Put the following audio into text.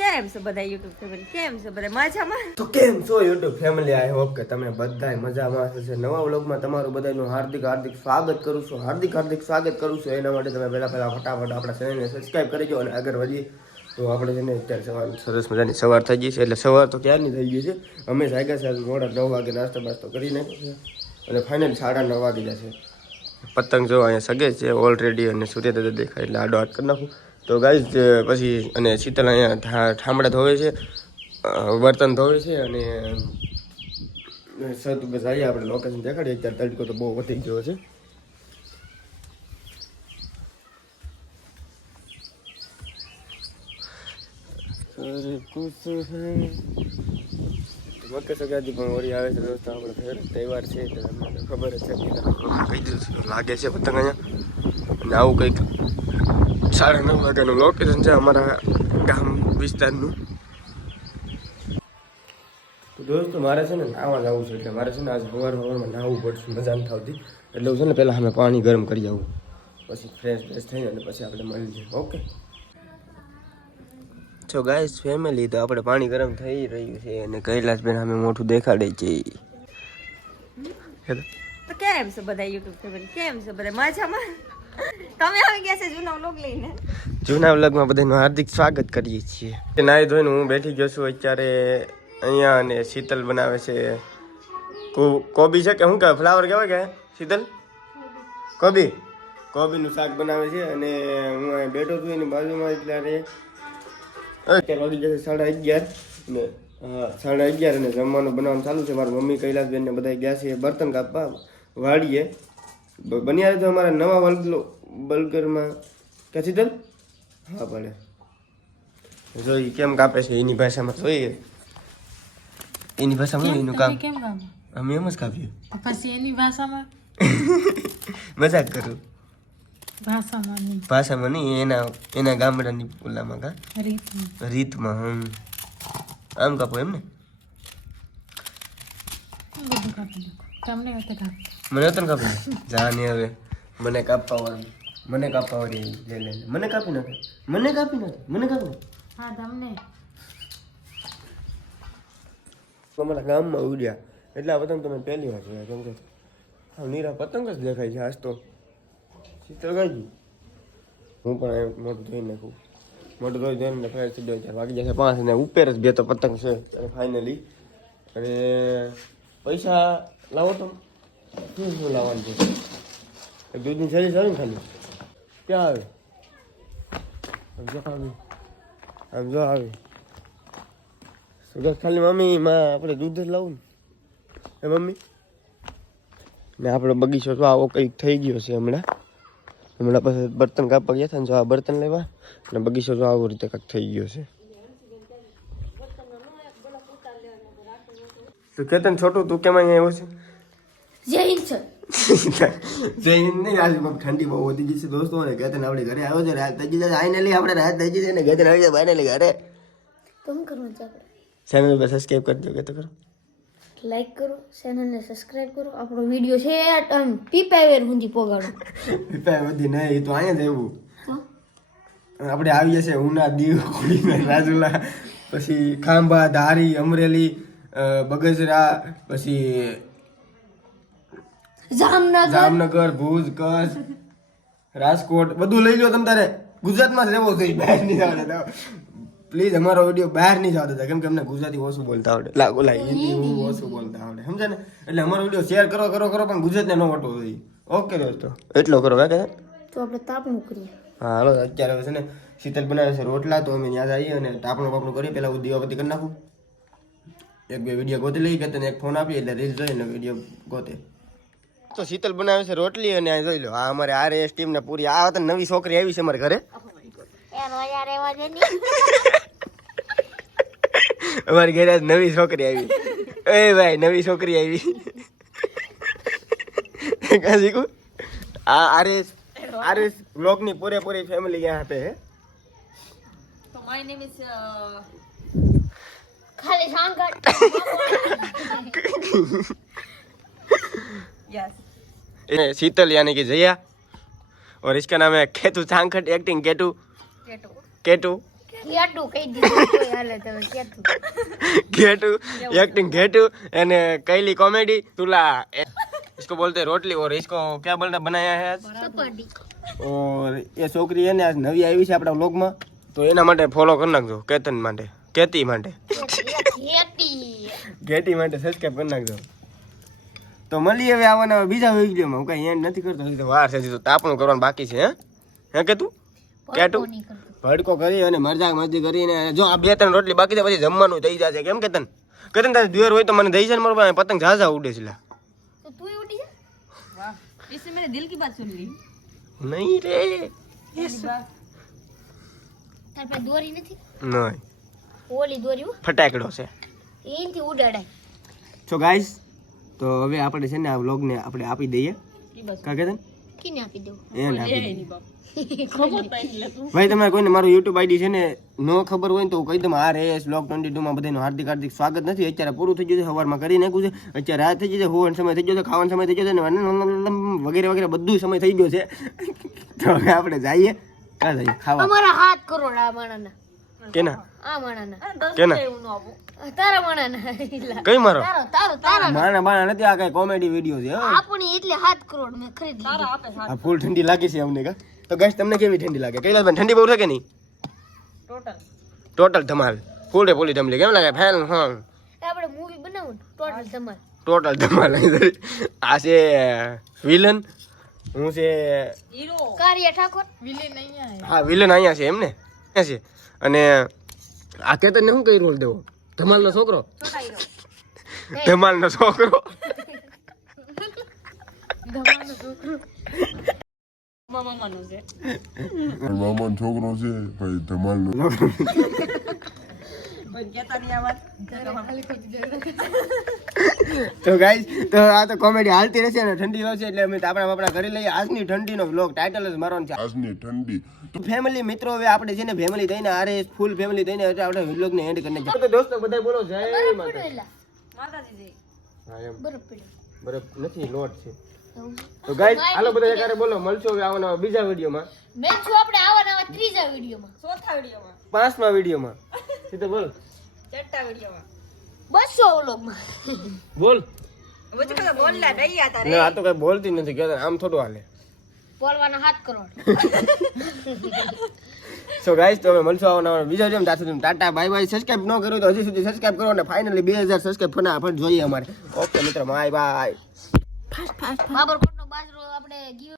કેમ છે બધા યુટ્યુબ ફેમિલી કેમ છે બધા? તમે બધાય મજામાં હશે નવા વ્લોગમાં તમારું બધાનું હાર્દિક હાર્દિક સ્વાગત કરું છું. હાર્દિક હાર્દિક સ્વાગત કરું એના માટે તમે પહેલા પહેલાં ફટાફટ આપણા ચેનલને સબસ્ક્રાઈબ કરી દો અને આગળ વધીએ તો આપણે છે ને અત્યારે સવાર સરસ મજાની સવાર થઈ ગઈ છે. એટલે સવાર તો ક્યારની થઈ ગઈ છે. અમે જાગ્યા છે મોડા નવ વાગે નાસ્તો બાસ્તો કરી નાખ્યો અને ફાઇનલ સાડા નવ વાગી જશે પતંગ જો અહીંયા સગે છે ઓલરેડી અને સૂર્યદાદા દેખાય એટલે આડો હાથ કરી નાખું. તો ગાઈઝ પછી, અને શીતલ અહીંયા ઠામડા ધોવે છે વર્તન ધોવે છે, અને સર બસ આવીએ, આપણે લોકેશન દેખાડીએ. અત્યારે તડકો તો બહુ વધી ગયો છે. કુછ હૈ? મકર સંક્રાંતિ પણ વળી આવે છે, દોસ્તો. આપણો ફેવરેટ તહેવાર છે, એટલે તમને તો ખબર જ છે કહી દીધું લાગે છે પતંગ અહીંયા. અને આવું કંઈક સાડા નવ વાગ્યાનું લોકેશન છે અમારા ગામ વિસ્તારનું. તો દોસ્તો, મારે છે ને નાવા જવું છે, એટલે મારે છે ને આજે સવાર સવારમાં નાહવું પડશે, મજા નથી આવતી. એટલે હું છે ને પહેલાં અમે પાણી ગરમ કરી આવું. પછી ફ્રેશ ફ્રેશ થઈને અને પછી આપણે મળી જઈએ. ઓકે છો ગાઈસ ફેમિલી તો આપણે પાણી ગરમ થઈ રહ્યું છે અને કૈલાસબેન અમે મોઠું દેખાડે છે. તો કેમ છો બધા યુટ્યુબ ફેમિલી કેમ છો બધા? મજામાં? તમે આવી ગયા છે જૂનો વ્લોગ લઈને? જૂના વ્લોગમાં બધાનું હાર્દિક સ્વાગત કરીએ છીએ. નાઈ ધોઈને હું બેઠી ગયો છું અત્યારે અહીંયા અને શીતલ બનાવે છે. કોબી છે કે શું કહેવાય? ફ્લાવર કહેવાય કે? શીતલ? કોબી. કોબીનું શાક બનાવે છે અને હું બેઠો છું એની બાજુમાં અત્યારે અત્યારે વાગી જશે સાડા અગિયાર ને સાડા અગિયાર અને જમવાનું બનાવવાનું ચાલુ છે. મારા મમ્મી કૈલાસબેન ને બધા ગયા છે બર્તન કાપવા વાળીએ બન્યા તો અમારા નવા વલ્ગલો બલ્ગરમાં ક્યાં શીતલ હા ભલે જોઈ કેમ કાપે છે? એની ભાષામાં જોઈએ. એની ભાષામાં એનું કામ. કેમ કામ અમે એમ જ કાપ્યું પછી એની ભાષામાં? મજાક કરું. ભાષામાં નહીં. ભાષામાં નહીં એના એના ગામડાની ઓલામાં કા? રીતમાં. રીતમાં હમ. આમ કાપો એમ ને કાપી મને તને કાપી જાને હવે. મને કાપવા વાળી મને કાપવા વાળી લે લે. મને કાપી નાખે? મને કાપી નાખે? મને કાપી હા તમને. અમારા ગામમાં ઉડ્યા. એટલે આ પતંગ તમે પહેલી વાર જોયા કેમ કે નીરા પતંગ જ દેખાય છે આજ તો. શીતળ ગાજી હું પણ મોટું ધોઈ નાખું. મોટું ધોઈ ધોઈને ફ્રેશ સુધી જાય વાગી જશે પાંચ ને ઉપર જ બે તો પતંગ છે અને ફાઇનલી અને પૈસા લાવો તો શું શું લાવવાનું છે? દૂધની આવે ને ખાલી? ક્યાં આવે? આમ જો આવે આમ જો આવે. સુરત ખાલી મમ્મી, માં આપણે દૂધ જ લાવું ને. એ મમ્મી? ને આપણો બગીચો તો આવો કંઈક થઈ ગયો છે હમણાં. હમણાં પછી બર્તન કાપવા ગયા હતા ને જો આ બર્તન લેવા અને બગીચો જો આવો રીતે કંઈક થઈ ગયો છે. તો કેતન છોટું તું કેમ અહીંયા આવ્યો છે? જય હિન્દ સર. જય હિન્દ નહીં આજે ઠંડી બહુ વધી ગઈ છે દોસ્તો અને કેતન આપણે ઘરે આવ્યો છે રાત થઈ ગઈ ફાઇનલી આપણે રાત થઈ ગઈ છે ને કેતન આવી જાય ફાઇનલી ઘરે. કેમ કરવાનું છે આપણે? ચેનલ પર સબસ્ક્રાઈબ કરજો કે તો કરો. લાઈક કરો ચેનલને સબસ્ક્રાઇબ કરો. આપણો વીડિયો છે આમ પીપાવેર સુધી પોગાડો. પીપાય બધી નહીં એ તો અહીંયા દેવું આપણે આવીએ છીએ ઉના દીવ કોડીનાર રાજુલા પછી ખાંભા ધારી અમરેલી બગસરા પછી જામનગર. જામનગર ભુજ કચ્છ રાજકોટ બધું લઈ લો તમે તારે. ગુજરાતમાં જ રહેવો જોઈએ. બહાર નહીં પ્લીઝ અમારો વીડિયો બહાર નહીં જવા દેતા કેમ કે અમને ગુજરાતી ઓછું બોલતા આવડે. લા ઓલા હિન્દી હું ઓછું બોલતા આવડે સમજે ને? એટલે અમારો વીડિયો શેર કરો કરો કરો પણ ગુજરાતને ન વટવો જોઈએ. ઓકે દોસ્તો. એટલો કરો કે તો આપણે તાપણું કરીએ હા હાલો અત્યારે હવે છે ને શીતલ બનાવે છે રોટલા તો અમે ત્યાં જઈએ અને તાપણું બાપણું કરીએ. પહેલાં હું દીવાબત્તી કરી નાખું. એક બે વીડિયો ગોતી લઈ કે તને એક ફોન આપીએ એટલે રીલ જોઈને વીડિયો ગોતે. તો શીતલ બનાવે છે રોટલી અને આ જોઈ લો આ અમારે આર એસ ટીમ ને પૂરી આ નવી છોકરી આવી છે અમારે ઘરે. અમારી ઘરે આજ નવી છોકરી આવી એ ભાઈ નવી છોકરી આવી કાં શીખું આ આર એસ આર એસ બ્લોગની પૂરેપૂરી ફેમિલી यहाँ पे है તો માય નેમ ઇઝ ખાલી સાંગળ યસ એ શીતલ યાની કે જયા और इसका नाम है केतु चांखट एक्टिंग केटू કેટુ केटू કેટુ કહી દીધું કોઈ હાલે તમે K2 Gettu acting Gettu and कैली कॉमेडी तुला इसको बोलते हैं रोटली और इसको क्या बोलना बनाया है आज સપાટી और એ છોકરી છે ને આજ નવી આવી છે આપણા વ્લોગમાં તો એના માટે ફોલો કરી નાખજો કેતન માટે કેતી માટે કેટી ગેટી માટે સબસ્ક્રાઈબ કરી નાખજો તો મળીએ હવે આવવાના બીજા વિડીયોમાં હું કઈ એન્ડ નથી કરતો હજી તો વાર છે હજી તો તાપણું કરવાનું બાકી છે હે હે કે તું કેટું નહીં કરતો ભડકો કરી અને મરજા મરજી કરીને જો આ બે ત્રણ રોટલી બાકી છે પછી જમવાનું થઈ જશે કેમ કેતન કેતન તારે દ્વેર હોય તો મને દઈ છે ને મારો પાસે પતંગ ઝાઝા ઉડે છે લા. તો તું ઉડી જા वाह इससे मैंने दिल की बात सुन ली નહીં રે તાર પાસે દોરી નથી નહીં ઓલી દોરી હો ફટાકડો છે એનથી ઉડાડાય સો ગાઈસ તો હવે આપણે છે ને આ વ્લોગને આપણે આપી દઈએ ये बस કા કેતન કીને આપી દઉં. એને આપી દઉં. ભાઈ તમે કોઈને મારું યુટ્યુબ આઈડી છે ને ન ખબર હોય ને તો હું કહી દઉં આ રે એસ બ્લોક ટ્વેન્ટી ટુમાં બધાનું હાર્દિક હાર્દિક સ્વાગત નથી. અત્યારે પૂરું થઈ જશે સવારમાં કરી નાખ્યું છે. અત્યારે રાત થઈ ગઈ છે હોવાનો સમય થઈ ગયો છે ખાવાનો સમય થઈ ગયો છે વગેરે વગેરે બધું સમય થઈ ગયો છે. તો હવે આપણે જઈએ. ખાવા. અમારા હાથ કરોડ આ માણસના કેના? આ મારો? તારો તારો તારા. નથી આ કઈ કોમેડી વિડિયો છે આ ફૂલ ઠંડી લાગી છે અમને કા? તો ગાઈસ તમને કેવી ઠંડી લાગે? કૈલાસભાઈ ઠંડી બહુ કે નહીં? ટોટલ ટોટલ ધમાલ. ફૂલે ફૂલી ધમલી. કેમ લાગે? ફેન હા. ટોટલ ધમાલ. આ છે વિલન હું છે હા વિલન અહીંયા છે એમ ને? છે? અને આ કેતન ને શું કઈ રોલ દેવો? ધમાલ નો છોકરો. ધમાલનો છોકરો. મામા છોકરો છે ભાઈ ધમાલ નો તો ગાઈસ તો આ તો કોમેડી હાલતી રહેશે ને ઠંડી હોય છે એટલે અમે આપણા આપણા ઘરે લઈએ. આજની ઠંડીનો વ્લોગ ટાઇટલ જ મારવાનો છે. આજની ઠંડી. ફેમિલી મિત્રો હવે આપણે જેને ફેમિલી થઈને આરે ફૂલ ફેમિલી થઈને આપણે વ્લોગ ને એન્ડ કરીને તો દોસ્તો બધા બોલો જય માતાજી. બરફ નથી લોટ છે. તો ગાઈઝ હાલો બધા એકારે બોલો મળશો હવે આવવાના બીજા વિડીયોમાં. મેં છું આપણે આવવાના ત્રીજા વિડીયોમાં. ચોથા વિડીયોમાં. પાંચમા વિડીયોમાં. સીધો બોલ. ચટ્ટા વિડીયોમાં. બસો વ્લોગમાં બોલ. વચ્ચે કદા બોલલા રહી આતા રે. આ તો કઈ બોલતી નથી કે આમ થોડું હાલે. બોલવાના હાથ કરોડ. સો ગાઈસ તો અમે મળશું આવવાના બીજા જેમ સાથે ટાટા બાય બાય. સબસ્ક્રાઇબ ન કર્યું તો હજી સુધી સબસ્ક્રાઇબ કરો અને ફાઇનલી બે હજાર સબસ્ક્રાઇબ ફટાફટ જોઈએ અમારે. ઓકે મિત્રો બાય બાય ફાસ્ટ ફાસ્ટ બાબર કોટનો બાજરો આપણે